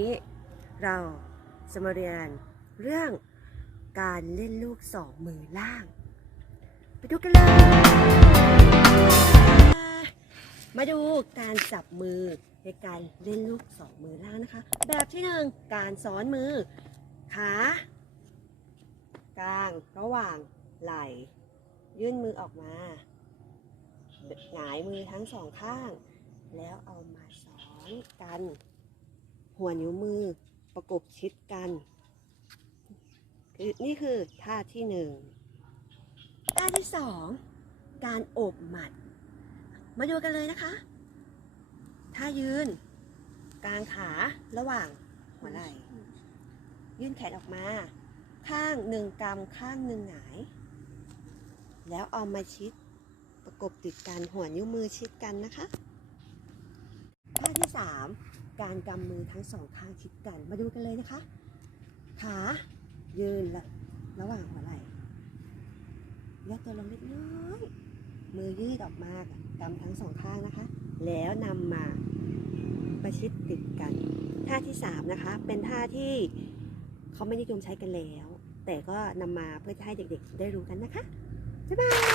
ี้เราจะมาเรียนเรื่องการเล่นลูกสองมือล่าง ไปดูกันเลย มาดูการจับมือในการเล่นลูกสองมือล่างนะคะ แบบที่หนึ่งการซ้อนมือ ขากลางระหว่างไหล่ ยื่นมือออกมาหงายมือทั้งสองข้าง แล้วเอามาซ้อนกัน หัวนิ้วมือประกบชิดกันคือนี่คือท่าที่หนึ่งท่าที่สองการโอบหมัด มาดูกันเลยนะคะ ท่ายืน กลางขาระหว่างหัวไหล่ ยื่นแขนออกมา ข้างหนึ่งกำข้างหนึ่งหงาย แล้วเอามาชิดประกบติดกันหัวนิ้วมือชิดกันนะคะ ท่าที่สาม การกำมือทั้งสองข้างชิดกัน มาดูกันเลยนะคะ ขายืนละระหว่างหัวไหล่ยกตัวลงเล็กน้อย มือยืดออกมากำทั้งสองข้างนะคะ แล้วนำมาประชิดติดกัน ท่าที่สามนะคะ เป็นท่าที่เขาไม่นิยมใช้กันแล้ว แต่ก็นำมาเพื่อจะให้เด็กๆได้รู้กันนะคะ บ๊ายบาย